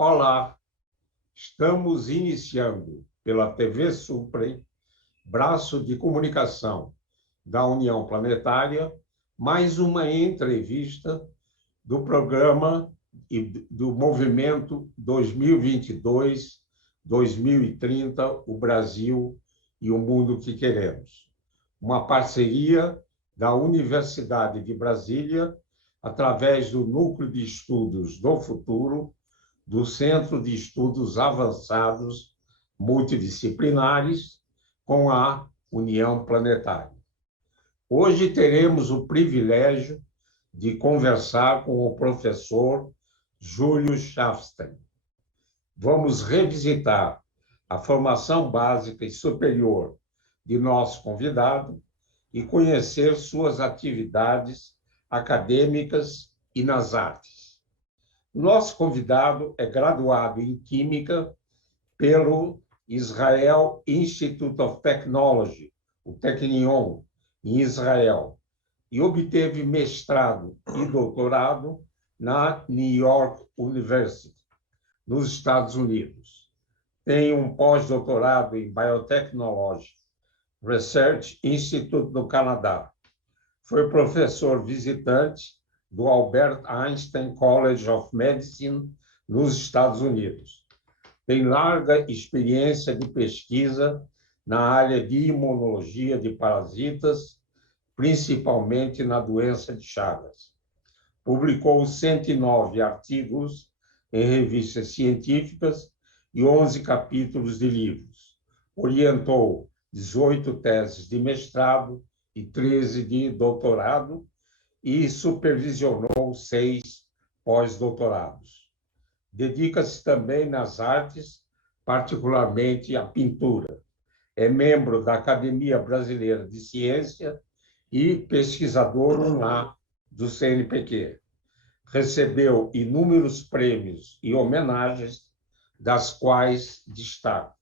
Olá, estamos iniciando pela TV Suprem, braço de comunicação da União Planetária, mais uma entrevista do programa e do movimento 2022-2030, o Brasil e o mundo que queremos. Uma parceria da Universidade de Brasília, através do Núcleo de Estudos do Futuro, do Centro de Estudos Avançados Multidisciplinares, com a União Planetária. Hoje teremos o privilégio de conversar com o professor Júlio Schaffstein. Vamos revisitar a formação básica e superior de nosso convidado e conhecer suas atividades acadêmicas e nas artes. Nosso convidado é graduado em Química pelo Israel Institute of Technology, o Technion, em Israel, e obteve mestrado e doutorado na New York University, nos Estados Unidos. Tem um pós-doutorado em Biotechnology Research Institute do Canadá. Foi professor visitante do Albert Einstein College of Medicine, nos Estados Unidos. Tem larga experiência de pesquisa na área de imunologia de parasitas, principalmente na doença de Chagas. Publicou 109 artigos em revistas científicas e 11 capítulos de livros. Orientou 18 teses de mestrado e 13 de doutorado e supervisionou 6 pós-doutorados. Dedica-se também nas artes, particularmente à pintura. É membro da Academia Brasileira de Ciência e pesquisador 1A do CNPq. Recebeu inúmeros prêmios e homenagens, das quais destaco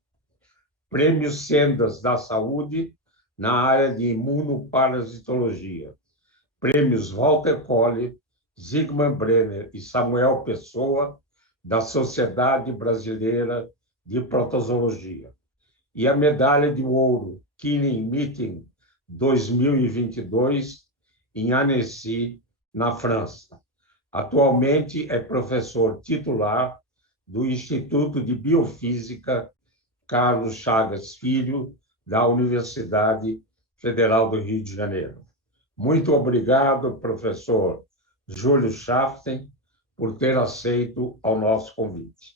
Prêmios Sendas da Saúde na área de imunoparasitologia, Prêmios Walter Colley, Zygmunt Brenner e Samuel Pessoa, da Sociedade Brasileira de Protozoologia, e a Medalha de Ouro Killing Meeting 2022 em Annecy, na França. Atualmente é professor titular do Instituto de Biofísica Carlos Chagas Filho, da Universidade Federal do Rio de Janeiro. Muito obrigado, professor Júlio Schaffstein, por ter aceito ao nosso convite.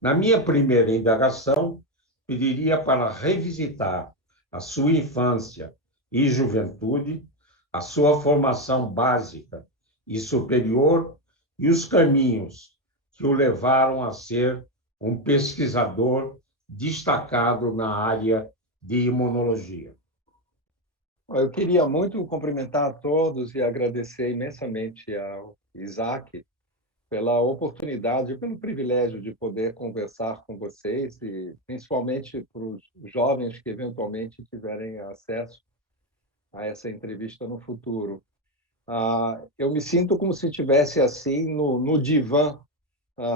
Na minha primeira indagação, pediria para revisitar a sua infância e juventude, a sua formação básica e superior e os caminhos que o levaram a ser um pesquisador destacado na área de imunologia. Eu queria muito cumprimentar a todos e agradecer imensamente ao Isaac pela oportunidade, pelo privilégio de poder conversar com vocês e principalmente para os jovens que eventualmente tiverem acesso a essa entrevista no futuro. Eu me sinto como se estivesse assim no divã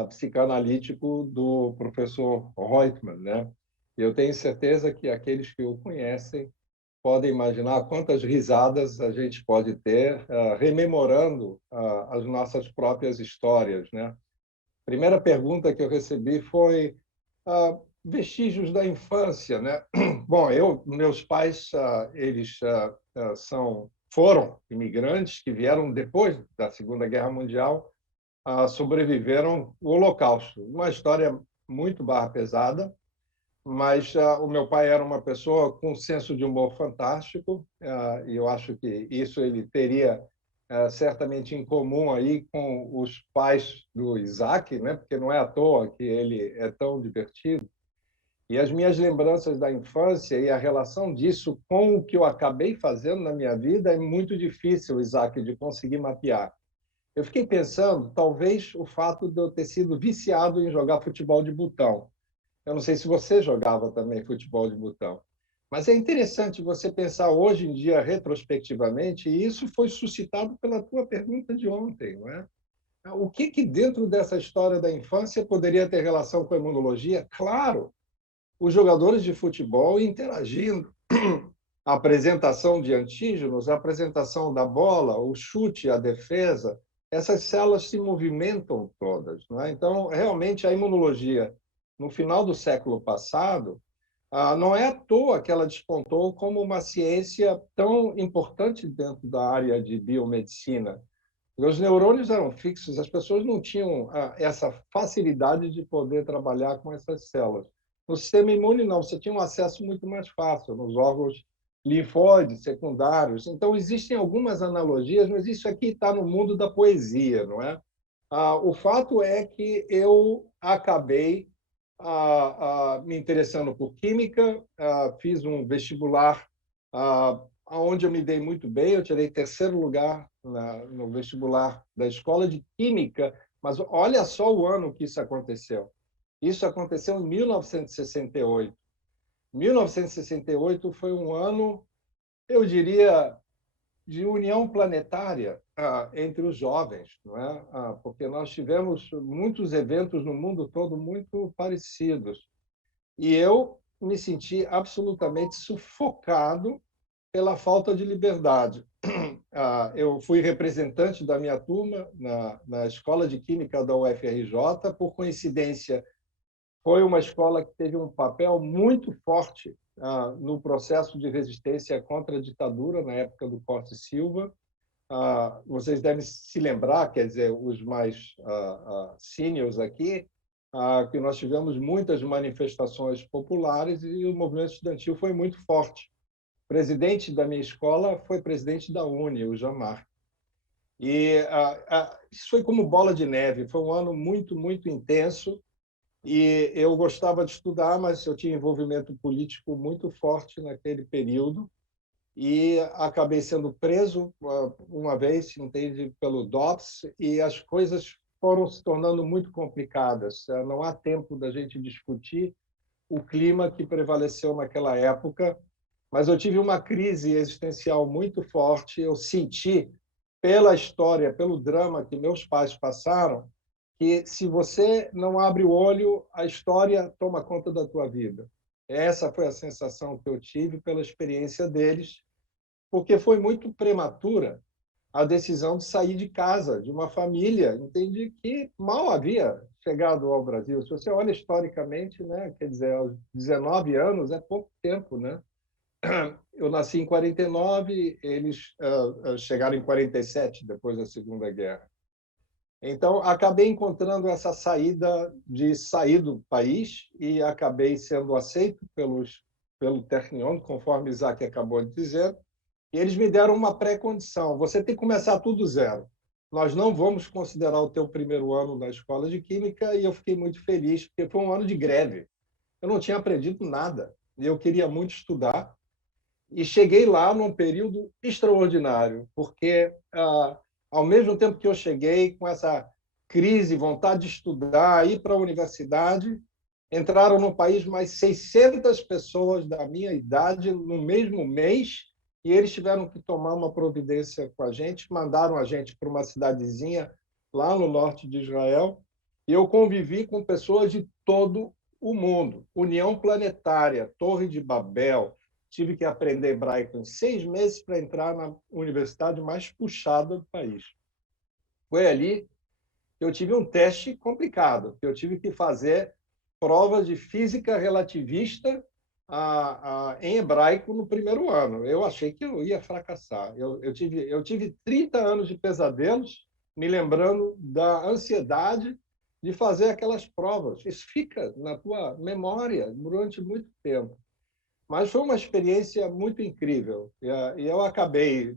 psicanalítico do professor Reutemann, né? E eu tenho certeza que aqueles que o conhecem podem imaginar quantas risadas a gente pode ter rememorando as nossas próprias histórias, né? Primeira pergunta que eu recebi foi vestígios da infância, né? Bom, meus pais, eles foram imigrantes que vieram depois da Segunda Guerra Mundial, sobreviveram o Holocausto. Uma história muito barra pesada, mas o meu pai era uma pessoa com um senso de humor fantástico, e eu acho que isso ele teria certamente em comum aí com os pais do Isaac, né? Porque não é à toa que ele é tão divertido. E as minhas lembranças da infância e a relação disso com o que eu acabei fazendo na minha vida é muito difícil, Isaac, de conseguir mapear. Eu fiquei pensando, talvez, o fato de eu ter sido viciado em jogar futebol de botão. Eu não sei se você jogava também futebol de botão, mas é interessante você pensar hoje em dia, retrospectivamente, e isso foi suscitado pela tua pergunta de ontem, não é? O que dentro dessa história da infância poderia ter relação com a imunologia? Claro, os jogadores de futebol interagindo, a apresentação de antígenos, a apresentação da bola, o chute, a defesa, essas células se movimentam todas, não é? Então, realmente, a imunologia, no final do século passado, não é à toa que ela despontou como uma ciência tão importante dentro da área de biomedicina. Os neurônios eram fixos, as pessoas não tinham essa facilidade de poder trabalhar com essas células. No sistema imune, não, você tinha um acesso muito mais fácil nos órgãos linfóides, secundários. Então, existem algumas analogias, mas isso aqui está no mundo da poesia, não é? O fato é que eu acabei me interessando por química, fiz um vestibular onde eu me dei muito bem, eu tirei terceiro lugar no vestibular da Escola de Química, mas olha só o ano que isso aconteceu. Isso aconteceu em 1968. 1968 foi um ano, eu diria, de união planetária entre os jovens, não é? Porque nós tivemos muitos eventos no mundo todo muito parecidos. E eu me senti absolutamente sufocado pela falta de liberdade. Eu fui representante da minha turma na Escola de Química da UFRJ. Por coincidência, foi uma escola que teve um papel muito forte no processo de resistência contra a ditadura na época do Costa e Silva. Vocês devem se lembrar, quer dizer, os mais seniors aqui, que nós tivemos muitas manifestações populares e o movimento estudantil foi muito forte. O presidente da minha escola foi presidente da UNE, o Jean Marc. E isso foi como bola de neve, foi um ano muito, muito intenso. E eu gostava de estudar, mas eu tinha envolvimento político muito forte naquele período e acabei sendo preso uma vez, entende, pelo DOPS, e as coisas foram se tornando muito complicadas. Não há tempo da gente discutir o clima que prevaleceu naquela época, mas eu tive uma crise existencial muito forte. Eu senti, pela história, pelo drama que meus pais passaram, que se você não abre o olho, a história toma conta da tua vida. Essa foi a sensação que eu tive pela experiência deles, porque foi muito prematura a decisão de sair de casa, de uma família, entendi, que mal havia chegado ao Brasil. Se você olha historicamente, né, quer dizer, aos 19 anos é pouco tempo, né? Eu nasci em 49, eles chegaram em 47, depois da Segunda Guerra. Então, acabei encontrando essa saída de sair do país e acabei sendo aceito pelo Technion, conforme Isaac acabou de dizer, e eles me deram uma pré-condição: você tem que começar tudo zero. Nós não vamos considerar o teu primeiro ano na escola de química, e eu fiquei muito feliz, porque foi um ano de greve. Eu não tinha aprendido nada, e eu queria muito estudar, e cheguei lá num período extraordinário, porque, ao mesmo tempo que eu cheguei com essa crise, vontade de estudar, ir para a universidade, entraram no país mais 600 pessoas da minha idade no mesmo mês, e eles tiveram que tomar uma providência com a gente, mandaram a gente para uma cidadezinha lá no norte de Israel, e eu convivi com pessoas de todo o mundo. União Planetária, Torre de Babel. Tive que aprender hebraico em 6 meses para entrar na universidade mais puxada do país. Foi ali que eu tive um teste complicado, que eu tive que fazer provas de física relativista em hebraico no primeiro ano. Eu achei que eu ia fracassar. Eu tive 30 anos de pesadelos, me lembrando da ansiedade de fazer aquelas provas. Isso fica na tua memória durante muito tempo. Mas foi uma experiência muito incrível. E eu acabei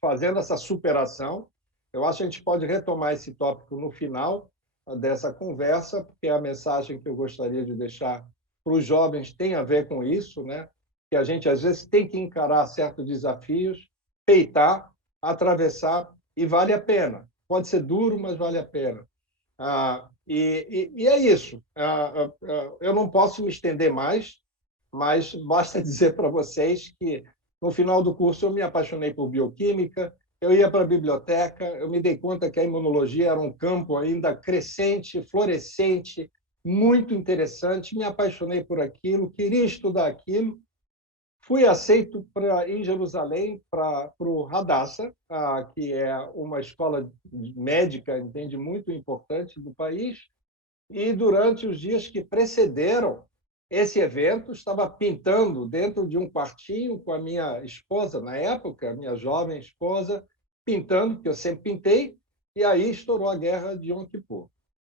fazendo essa superação. Eu acho que a gente pode retomar esse tópico no final dessa conversa, porque a mensagem que eu gostaria de deixar para os jovens tem a ver com isso, né? Que a gente, às vezes, tem que encarar certos desafios, peitar, atravessar, e vale a pena. Pode ser duro, mas vale a pena. E é isso. Eu não posso me estender mais, mas basta dizer para vocês que, no final do curso, eu me apaixonei por bioquímica, eu ia para a biblioteca, eu me dei conta que a imunologia era um campo ainda crescente, florescente, muito interessante, me apaixonei por aquilo, queria estudar aquilo. Fui aceito em Jerusalém para o Hadassah, que é uma escola médica, entende, muito importante do país. E durante os dias que precederam esse evento, estava pintando dentro de um quartinho com a minha esposa, na época, minha jovem esposa, pintando, porque eu sempre pintei, e aí estourou a guerra de Yom Kippur.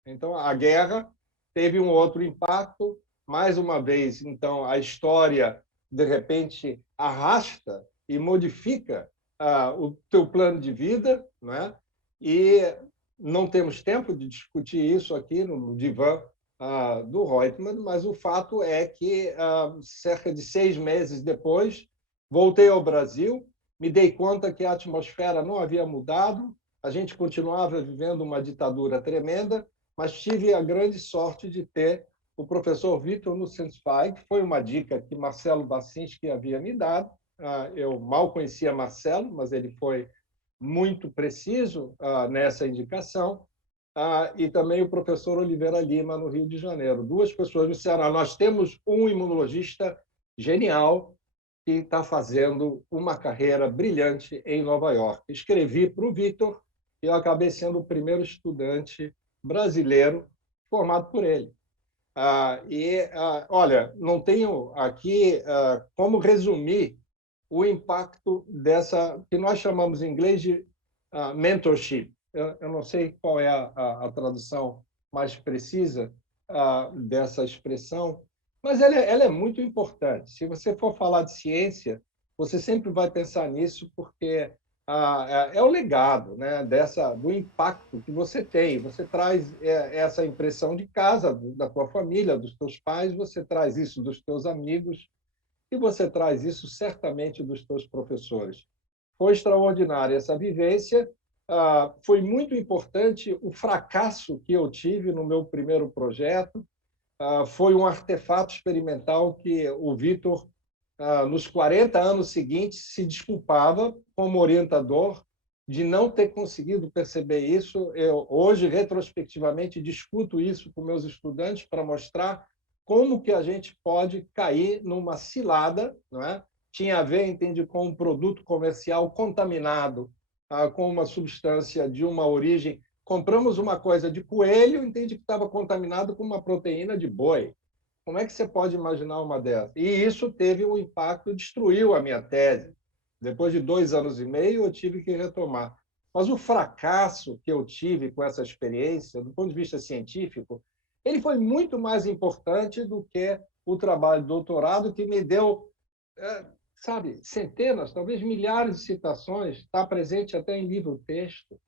Então, a guerra teve um outro impacto. Mais uma vez, então, a história, de repente, arrasta e modifica o teu plano de vida, né? E não temos tempo de discutir isso aqui no divã do Reutemann, mas o fato é que, cerca de 6 meses depois, voltei ao Brasil, me dei conta que a atmosfera não havia mudado, a gente continuava vivendo uma ditadura tremenda, mas tive a grande sorte de ter o professor Vitor Nussensweig, que foi uma dica que Marcelo Bacinski havia me dado. Eu mal conhecia Marcelo, mas ele foi muito preciso nessa indicação, e também o professor Oliveira Lima, no Rio de Janeiro. Duas pessoas me disseram: nós temos um imunologista genial que está fazendo uma carreira brilhante em Nova York. Escrevi para o Vitor e eu acabei sendo o primeiro estudante brasileiro formado por ele. Olha, não tenho aqui como resumir o impacto dessa, que nós chamamos em inglês de mentorship. Eu não sei qual é a tradução mais precisa dessa expressão, mas ela é muito importante. Se você for falar de ciência, você sempre vai pensar nisso, porque é o legado, né, do impacto que você tem. Você traz essa impressão de casa, da tua família, dos teus pais, você traz isso dos teus amigos, e você traz isso certamente dos teus professores. Foi extraordinária essa vivência. Foi muito importante o fracasso que eu tive no meu primeiro projeto. Foi um artefato experimental que o Vitor, nos 40 anos seguintes, se desculpava como orientador de não ter conseguido perceber isso. Eu, hoje, retrospectivamente, discuto isso com meus estudantes para mostrar como que a gente pode cair numa cilada, não é? Tinha a ver, entende, com um produto comercial contaminado, com uma substância de uma origem. Compramos uma coisa de coelho, entende que estava contaminado com uma proteína de boi. Como é que você pode imaginar uma dessas? E isso teve um impacto, destruiu a minha tese. Depois de 2 anos e meio, eu tive que retomar. Mas o fracasso que eu tive com essa experiência, do ponto de vista científico, ele foi muito mais importante do que o trabalho de doutorado, que me deu, sabe, centenas, talvez milhares de citações, está presente até em livro-texto.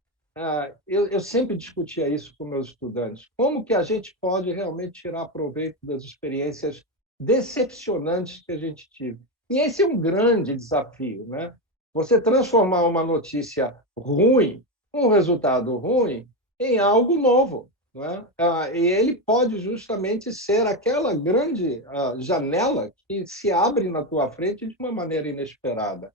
Eu sempre discutia isso com meus estudantes. Como que a gente pode realmente tirar proveito das experiências decepcionantes que a gente tive? E esse é um grande desafio, né? Você transformar uma notícia ruim, um resultado ruim, em algo novo, não é? E ele pode justamente ser aquela grande janela que se abre na tua frente de uma maneira inesperada.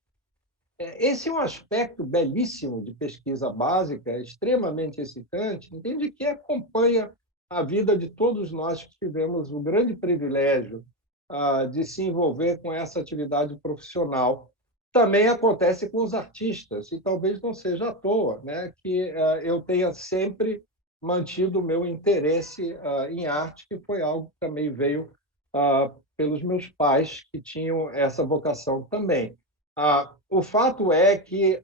Esse é um aspecto belíssimo de pesquisa básica, extremamente excitante, entende, que acompanha a vida de todos nós que tivemos o grande privilégio de se envolver com essa atividade profissional. Também acontece com os artistas, e talvez não seja à toa, né, que eu tenha sempre mantido o meu interesse em arte, que foi algo que também veio pelos meus pais, que tinham essa vocação também. O fato é que,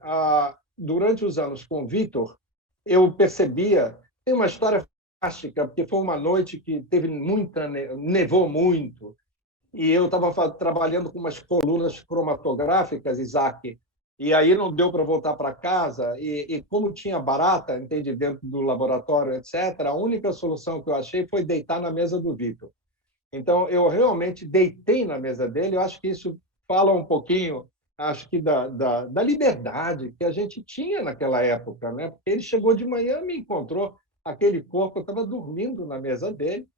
durante os anos com o Vitor, eu percebia. Tem uma história fantástica, porque foi uma noite que teve muita. Nevou muito, e eu estava trabalhando com umas colunas cromatográficas, Isaac, e aí não deu para voltar para casa, e como tinha barata, entende, dentro do laboratório, etc., a única solução que eu achei foi deitar na mesa do Vitor. Então, eu realmente deitei na mesa dele. Eu acho que isso fala um pouquinho, acho que da liberdade que a gente tinha naquela época, né? Porque ele chegou de manhã, me encontrou aquele corpo, eu estava dormindo na mesa dele,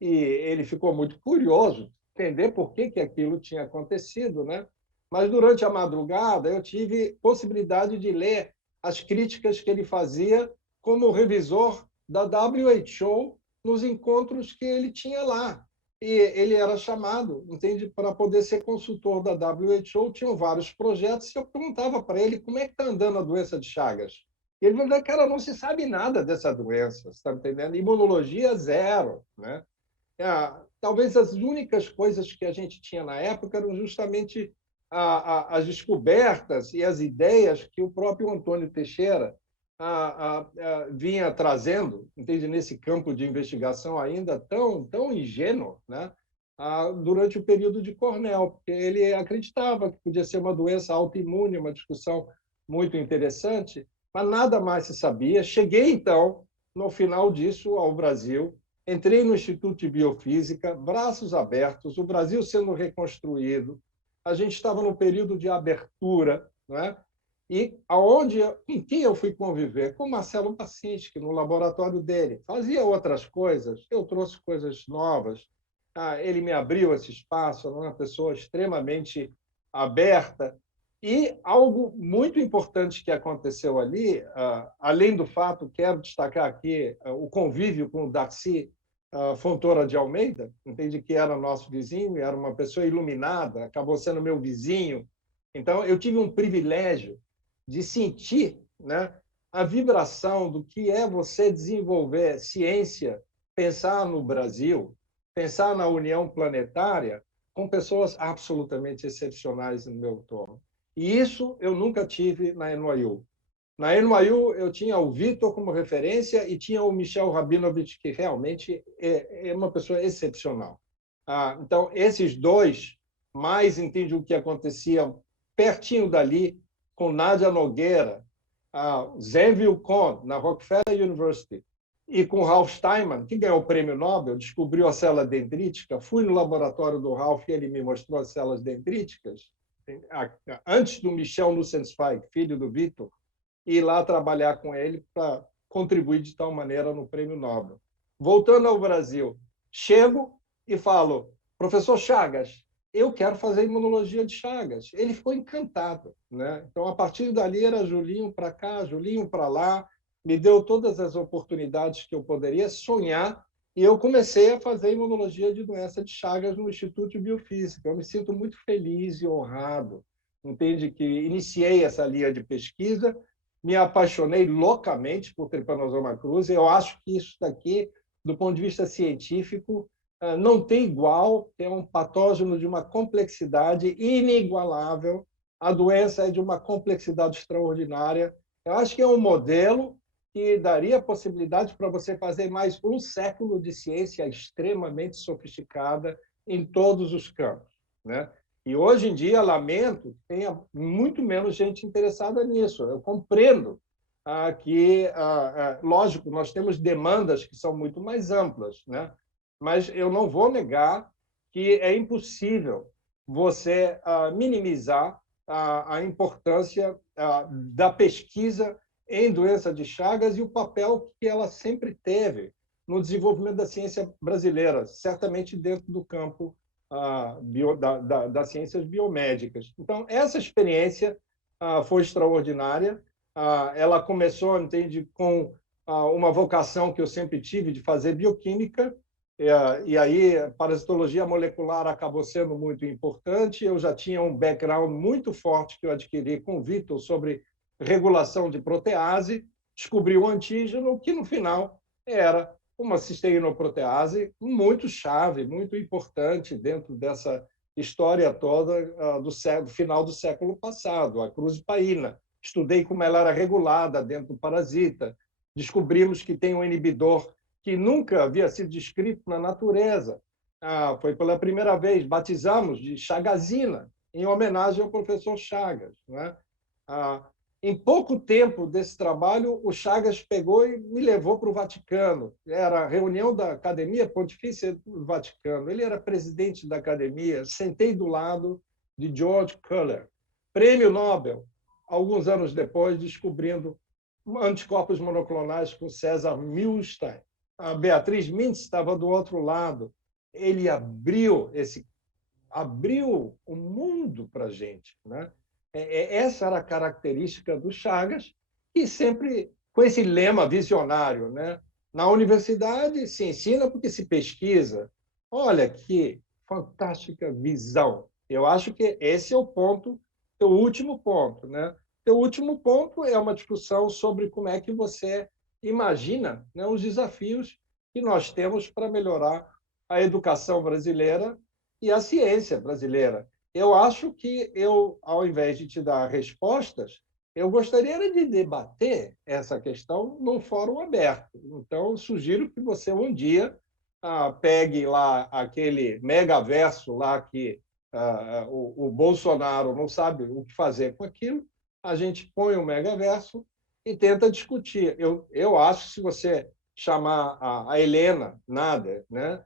e ele ficou muito curioso entender por que aquilo tinha acontecido, né? Mas durante a madrugada eu tive possibilidade de ler as críticas que ele fazia como revisor da WHO nos encontros que ele tinha lá. E ele era chamado, entende, para poder ser consultor da WHO. Tinham vários projetos e eu perguntava para ele como é que está andando a doença de Chagas. E ele falou, cara, não se sabe nada dessa doença, está entendendo? Imunologia zero, né? Talvez as únicas coisas que a gente tinha na época eram justamente as descobertas e as ideias que o próprio Antônio Teixeira vinha trazendo, entende, nesse campo de investigação ainda tão ingênuo, né? Durante o período de Cornell, porque ele acreditava que podia ser uma doença autoimune, uma discussão muito interessante, mas nada mais se sabia. Cheguei, então, no final disso, ao Brasil, entrei no Instituto de Biofísica, braços abertos, o Brasil sendo reconstruído, a gente estava num período de abertura, né? E com quem eu fui conviver? Com Marcelo Bacinski, no laboratório dele. Fazia outras coisas, eu trouxe coisas novas. Ele me abriu esse espaço, era uma pessoa extremamente aberta. E algo muito importante que aconteceu ali, além do fato, quero destacar aqui o convívio com o Darcy Fontoura de Almeida, entende, que era nosso vizinho, era uma pessoa iluminada, acabou sendo meu vizinho. Então, eu tive um privilégio de sentir, né, a vibração do que é você desenvolver ciência, pensar no Brasil, pensar na união planetária, com pessoas absolutamente excepcionais no meu entorno. E isso eu nunca tive na NYU. Na NYU, eu tinha o Vitor como referência e tinha o Michel Rabinovich, que realmente é uma pessoa excepcional. Então, esses dois mais entendem o que acontecia pertinho dali, com Nádia Nogueira, Zenville Cohn, na Rockefeller University, e com Ralph Steinman, que ganhou o prêmio Nobel, descobriu a célula dendrítica. Fui no laboratório do Ralph e ele me mostrou as células dendríticas. Antes do Michel Nussensweig, filho do Vitor, ir lá trabalhar com ele para contribuir de tal maneira no Prêmio Nobel. Voltando ao Brasil, chego e falo, professor Chagas, eu quero fazer imunologia de Chagas. Ele ficou encantado, né? Então, a partir dali, era Julinho para cá, Julinho para lá, me deu todas as oportunidades que eu poderia sonhar e eu comecei a fazer imunologia de doença de Chagas no Instituto de Biofísica. Eu me sinto muito feliz e honrado, entende, que iniciei essa linha de pesquisa, me apaixonei loucamente por Trypanosoma cruzi. Eu acho que isso daqui, do ponto de vista científico, não tem igual, é um patógeno de uma complexidade inigualável, a doença é de uma complexidade extraordinária. Eu acho que é um modelo que daria possibilidade para você fazer mais um século de ciência extremamente sofisticada em todos os campos, né? E hoje em dia, lamento que tenha muito menos gente interessada nisso. Eu compreendo que, lógico, nós temos demandas que são muito mais amplas, né? Mas eu não vou negar que é impossível você minimizar a importância da pesquisa em doença de Chagas e o papel que ela sempre teve no desenvolvimento da ciência brasileira, certamente dentro do campo das ciências biomédicas. Então, essa experiência foi extraordinária. Ela começou, entende, com uma vocação que eu sempre tive de fazer bioquímica, e aí parasitologia molecular acabou sendo muito importante. Eu já tinha um background muito forte que eu adquiri com o Vitor sobre regulação de protease, descobri o antígeno, que no final era uma cisteínoprotease muito chave, muito importante dentro dessa história toda do final do século passado, a cruzipaína. Estudei como ela era regulada dentro do parasita. Descobrimos que tem um inibidor que nunca havia sido descrito na natureza. Foi pela primeira vez, batizamos de chagazina, em homenagem ao professor Chagas, né? Em pouco tempo desse trabalho, o Chagas pegou e me levou para o Vaticano. Era a reunião da Academia Pontifícia do Vaticano. Ele era presidente da academia. Sentei do lado de George Culler, prêmio Nobel, alguns anos depois, descobrindo anticorpos monoclonais com César Milstein. A Beatriz Mintz estava do outro lado. Ele abriu o mundo para a gente, né? Essa era a característica do Chagas, e sempre com esse lema visionário, né? Na universidade se ensina porque se pesquisa. Olha que fantástica visão. Eu acho que esse é o ponto, o último ponto, né? O último ponto é uma discussão sobre como é que você imagina, né, os desafios que nós temos para melhorar a educação brasileira e a ciência brasileira. Eu acho que eu, ao invés de te dar respostas, eu gostaria de debater essa questão num fórum aberto. Então, sugiro que você um dia pegue lá aquele megaverso lá que o Bolsonaro não sabe o que fazer com aquilo, a gente põe o megaverso e tenta discutir. Eu acho que se você chamar a Helena Nader, né,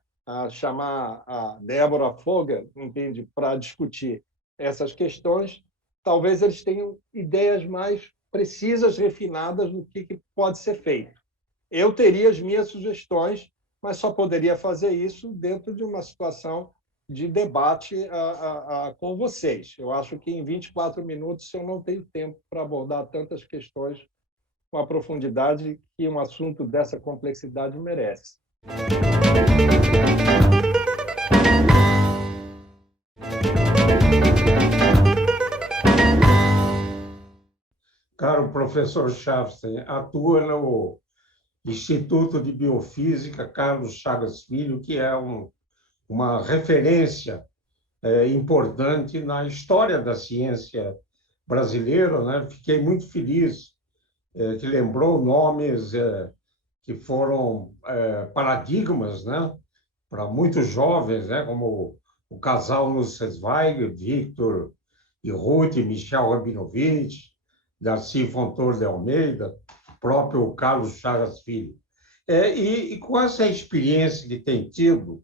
chamar a Débora Fogel, entende, para discutir essas questões, talvez eles tenham ideias mais precisas, refinadas do que pode ser feito. Eu teria as minhas sugestões, mas só poderia fazer isso dentro de uma situação de debate com vocês. Eu acho que em 24 minutos eu não tenho tempo para abordar tantas questões com a profundidade que um assunto dessa complexidade merece. Caro professor Chafsten, atua no Instituto de Biofísica Carlos Chagas Filho, que é uma referência importante na história da ciência brasileira, né? Fiquei muito feliz que lembrou nomes que foram paradigmas, né? Para muitos jovens, né? Como o casal Nussweig, Victor e Ruth, Michel Rabinovich, Darcy Fontoura de Almeida, próprio Carlos Chagas Filho. E com essa experiência que tem tido,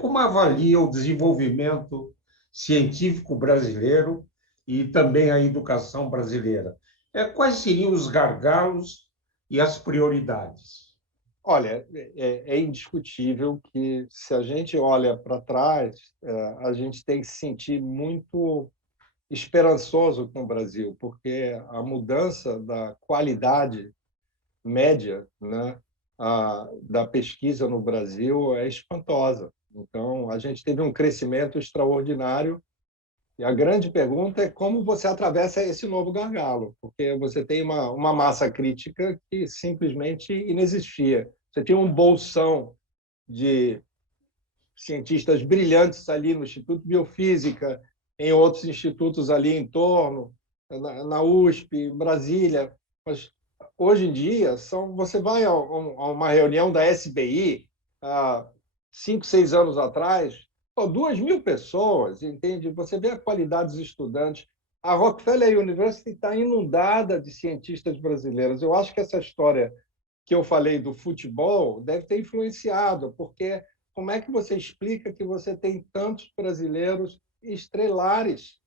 como avalia o desenvolvimento científico brasileiro e também a educação brasileira? Quais seriam os gargalos e as prioridades? Olha, é indiscutível que, se a gente olha para trás, a gente tem que se sentir muito esperançoso com o Brasil, porque a mudança da qualidade média, né, da pesquisa no Brasil é espantosa. Então, a gente teve um crescimento extraordinário e a grande pergunta é como você atravessa esse novo gargalo, porque você tem uma massa crítica que simplesmente inexistia. Você tinha um bolsão de cientistas brilhantes ali no Instituto de Biofísica, em outros institutos ali em torno, na USP, em Brasília. Mas, hoje em dia, você vai a uma reunião da SBI, há 5, 6 anos atrás, 2.000 pessoas, entende? Você vê a qualidade dos estudantes. A Rockefeller University está inundada de cientistas brasileiros. Eu acho que essa história que eu falei do futebol deve ter influenciado, porque como é que você explica que você tem tantos brasileiros estrelares,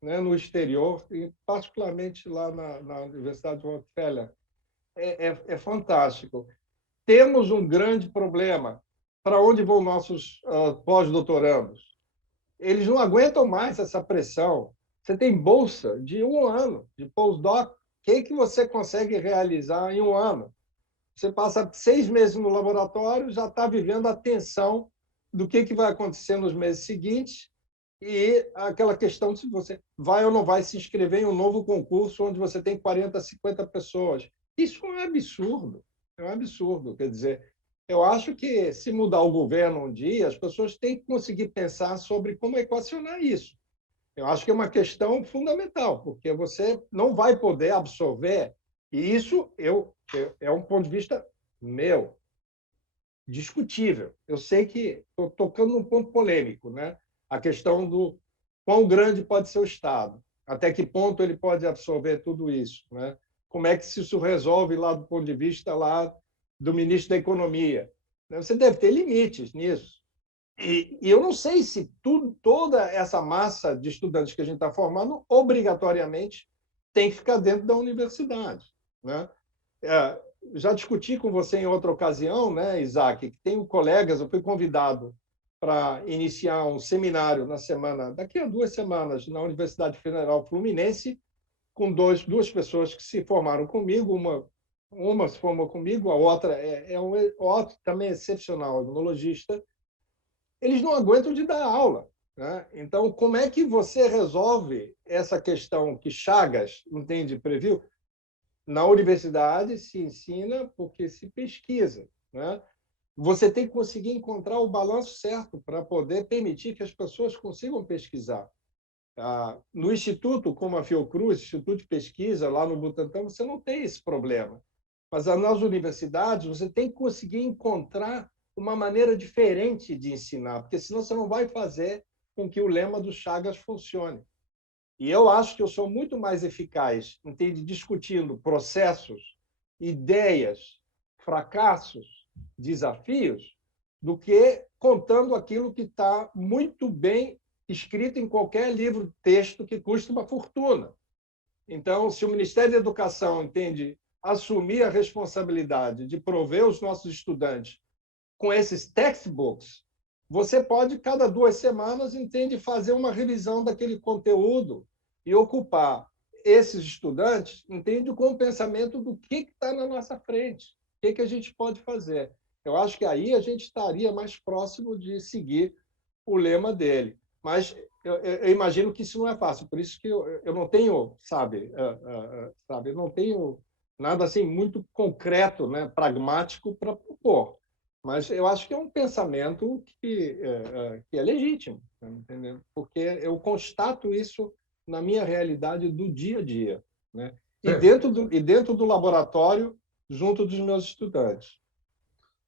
né, no exterior, e particularmente lá na Universidade de Rockefeller? É fantástico. Temos um grande problema. Para onde vão nossos pós-doutorandos? Eles não aguentam mais essa pressão. Você tem bolsa de 1 ano de postdoc. O que você consegue realizar em 1 ano? Você passa 6 meses no laboratório, já está vivendo a tensão do que vai acontecer nos meses seguintes e aquela questão de se você vai ou não vai se inscrever em um novo concurso onde você tem 40, 50 pessoas. Isso é um absurdo. É um absurdo. Quer dizer, eu acho que, se mudar o governo um dia, as pessoas têm que conseguir pensar sobre como equacionar isso. Eu acho que é uma questão fundamental, porque você não vai poder absorver, e isso é um ponto de vista meu, discutível. Eu sei que estou tocando num ponto polêmico, né? A questão do quão grande pode ser o Estado, até que ponto ele pode absorver tudo isso, né? Como é que isso resolve lá do ponto de vista lá do ministro da Economia? Você deve ter limites nisso. E eu não sei se toda essa massa de estudantes que a gente está formando, obrigatoriamente, tem que ficar dentro da universidade, né? Já discuti com você em outra ocasião, né, Isaac, que tenho colegas, eu fui convidado para iniciar um seminário daqui a 2 semanas, na Universidade Federal Fluminense, com duas pessoas que se formaram comigo, uma se formou comigo, a outra outro também é excepcional, imunologista. Eles não aguentam de dar aula, né? Então, como é que você resolve essa questão que Chagas, entende, previu? Na universidade se ensina porque se pesquisa, né? Você tem que conseguir encontrar o balanço certo para poder permitir que as pessoas consigam pesquisar. No instituto, como a Fiocruz, Instituto de Pesquisa, lá no Butantan, você não tem esse problema. Mas nas universidades, você tem que conseguir encontrar uma maneira diferente de ensinar, porque senão você não vai fazer com que o lema do Chagas funcione. E eu acho que eu sou muito mais eficaz, entende, discutindo processos, ideias, fracassos, desafios, do que contando aquilo que está muito bem escrito em qualquer livro, texto que custa uma fortuna. Então, se o Ministério da Educação, entende, assumir a responsabilidade de prover os nossos estudantes com esses textbooks, você pode, cada 2 semanas, entende, fazer uma revisão daquele conteúdo e ocupar esses estudantes, entende, com o pensamento do que está na nossa frente, o que a gente pode fazer. Eu acho que aí a gente estaria mais próximo de seguir o lema dele. Mas eu imagino que isso não é fácil, por isso que eu não tenho, sabe, eu não tenho nada assim muito concreto, né, pragmático para propor. Mas eu acho que é um pensamento que é legítimo, entendeu? Porque eu constato isso na minha realidade do dia a dia, né? Dentro do laboratório, junto dos meus estudantes.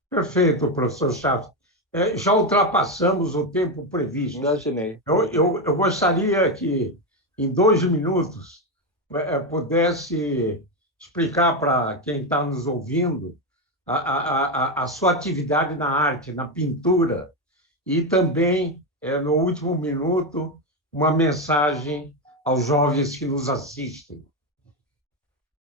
Perfeito, professor Chaves. Já ultrapassamos o tempo previsto. Imaginei. Eu gostaria que, em 2 minutos, pudesse explicar para quem está nos ouvindo a sua atividade na arte, na pintura, e também, no último minuto, uma mensagem aos jovens que nos assistem.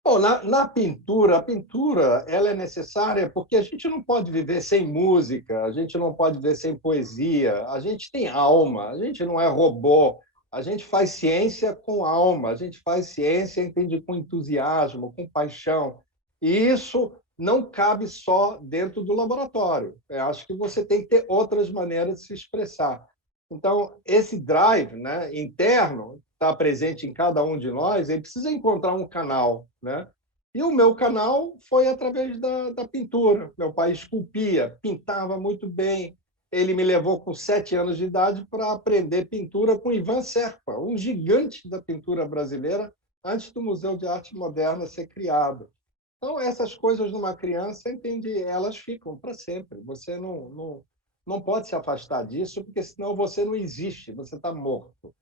Bom, na pintura, a pintura ela é necessária porque a gente não pode viver sem música, a gente não pode viver sem poesia, a gente tem alma, a gente não é robô, a gente faz ciência com alma, a gente faz ciência, entende, com entusiasmo, com paixão. E isso não cabe só dentro do laboratório. Eu acho que você tem que ter outras maneiras de se expressar. Então, esse drive, né, interno, está presente em cada um de nós, ele precisa encontrar um canal, né? E o meu canal foi através da pintura. Meu pai esculpia, pintava muito bem. Ele me levou com 7 anos de idade para aprender pintura com Ivan Serpa, um gigante da pintura brasileira, antes do Museu de Arte Moderna ser criado. Então, essas coisas numa criança, entende, elas ficam para sempre. Você não pode se afastar disso, porque senão você não existe, você está morto.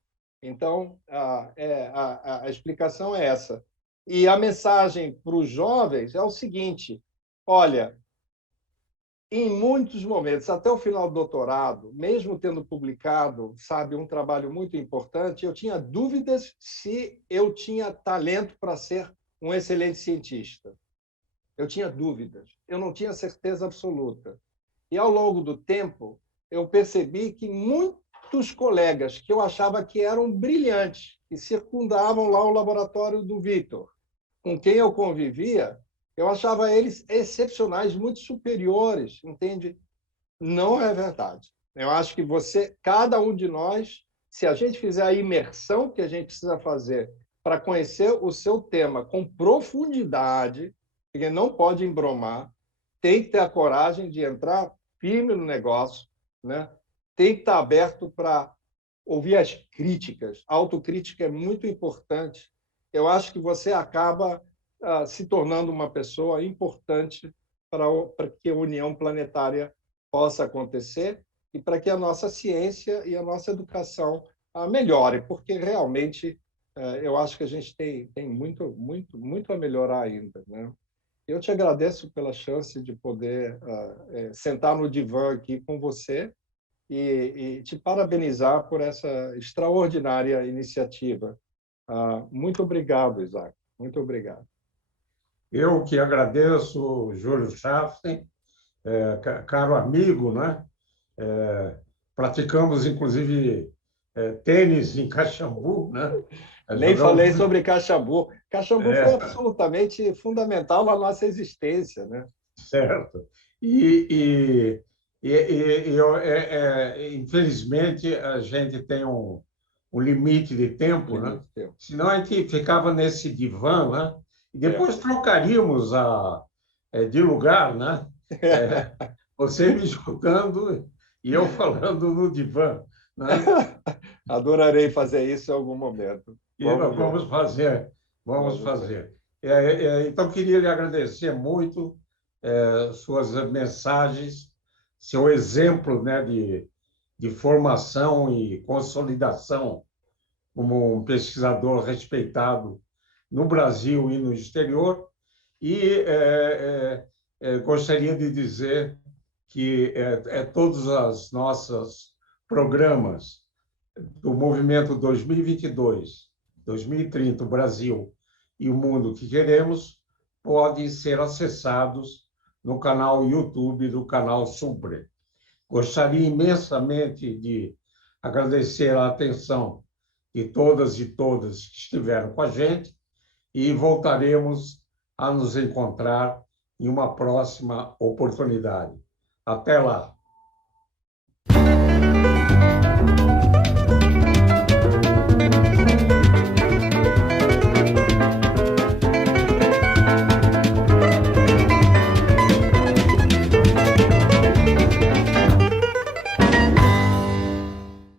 Então, a explicação é essa. E a mensagem para os jovens é o seguinte: olha, em muitos momentos, até o final do doutorado, mesmo tendo publicado, sabe, um trabalho muito importante, eu tinha dúvidas se eu tinha talento para ser um excelente cientista. Eu tinha dúvidas, eu não tinha certeza absoluta. E, ao longo do tempo, eu percebi que muitos colegas que eu achava que eram brilhantes, que circundavam lá o laboratório do Victor, com quem eu convivia, eu achava eles excepcionais, muito superiores, entende? Não é verdade. Eu acho que cada um de nós, se a gente fizer a imersão que a gente precisa fazer para conhecer o seu tema com profundidade, porque não pode embromar, tem que ter a coragem de entrar firme no negócio, né? Tem que estar aberto para ouvir as críticas. A autocrítica é muito importante. Eu acho que você acaba se tornando uma pessoa importante para que a união planetária possa acontecer e para que a nossa ciência e a nossa educação melhore, porque realmente eu acho que a gente tem muito a melhorar ainda, né? Eu te agradeço pela chance de poder sentar no divã aqui com você e te parabenizar por essa extraordinária iniciativa. Muito obrigado, Isaac. Muito obrigado. Eu que agradeço, Júlio Schaften, caro amigo, né? Praticamos, inclusive, tênis em Caxambu, né? Nem falei Jogamos, sobre Caxambu. Caxambu foi é, absolutamente fundamental na nossa existência, né? certo. E infelizmente, a gente tem um limite de tempo, né? Limite de tempo. Senão a gente ficava nesse divã, né? E É. depois trocaríamos de lugar, né? É, você me escutando e eu falando no divã, né? Adorarei fazer isso em algum momento. E Vamos ver. vamos fazer, vamos Vamos ver. fazer. Então, queria lhe agradecer muito suas mensagens, seu exemplo, né, de formação e consolidação como um pesquisador respeitado no Brasil e no exterior. E gostaria de dizer que todos os nossos programas do movimento 2022, 2030, o Brasil e o mundo que queremos, podem ser acessados no canal YouTube do canal Supre. Gostaria imensamente de agradecer a atenção de todas e todos que estiveram com a gente e voltaremos a nos encontrar em uma próxima oportunidade. Até lá!